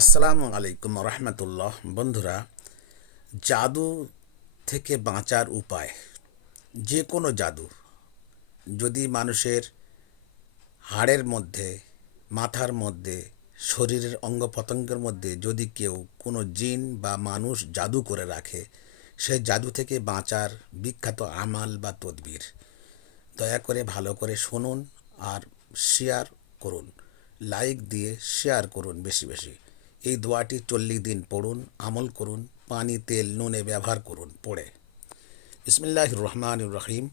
আসসালামু আলাইকুম রহমতুল্লাহ। বন্ধুরা, জাদু থেকে বাঁচার উপায়, যে কোনো জাদু যদি মানুষের হাড়ের মধ্যে, মাথার মধ্যে, শরীরের অঙ্গ প্রত্যঙ্গের মধ্যে যদি কেউ কোনো জিন বা মানুষ জাদু করে রাখে, সেই জাদু থেকে বাঁচার বিখ্যাত আমাল বা তদবির দয়া করে ভালো করে শুনুন আর শেয়ার করুন। লাইক দিয়ে শেয়ার করুন বেশি বেশি। এই দোয়াটি 40 দিন পড়ুন, আমল করুন, পানি তেল নুনে ব্যবহার করুন। পড়ে বিসমিল্লাহির রহমানির রহিম।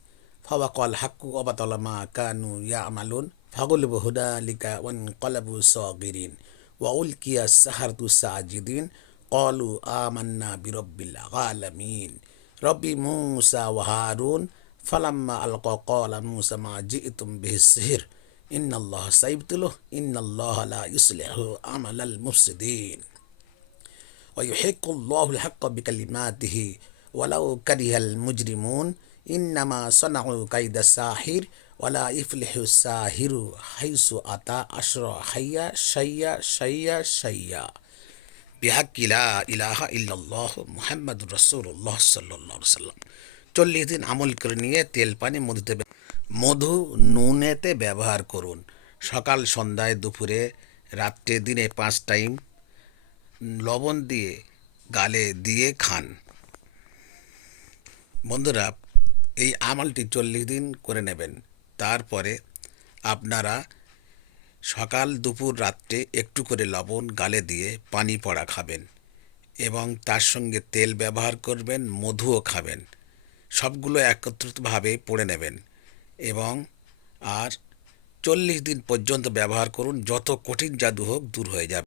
ফাওয়াকাল হাক্কু ওয়াবাতাল মা কানু ইয়ামালুন ফাগুলিবু হুনালিকা ওয়ানকালাবু সাগিরিন ওয়া উলকিয়া সাহারতু সাজিদিন ক্বালু আমান্না বিরাব্বিল আলামিন রব্বি মূসা ওয়া হারুন ফালাম্মা আলকা ক্বালা মূসা মা জি'তুম বিহি সিহর ইন্নাল্লাহা সাইয়ুবতিলুহু ইন্নাল্লাহা লা ইউসলিহু আমালাল মুফসিদিন ويحق الله الحق بكلماته ولو كره المجرمون إنما صنعوا كيد الساحر ولا يفلح الساحر حيث أتى أشر حيا شيا شيا شيا بحق لا إله إلا الله محمد رسول الله صلى الله عليه وسلم। 40 দিন আমল করে নিয়ে তেল পানি মধু নুনেতে ব্যবহার করুন। সকাল সন্ধ্যায় দুপুরে রাত্রে দিনে 5 টাইম লবণ দিয়ে গালে দিয়ে খান। বন্ধুরা, এই আমলটি 40 দিন করে নেবেন। তারপরে আপনারা সকাল দুপুর রাত্রে একটু করে লবণ গালে দিয়ে পানি পড়া খাবেন এবং তার সঙ্গে তেল ব্যবহার করবেন, মধুও খাবেন। সবগুলো একত্রিতভাবে পড়ে নেবেন এবং আর 40 দিন পর্যন্ত ব্যবহার করুন। যত কঠিন জাদু হোক দূর হয়ে যাবে।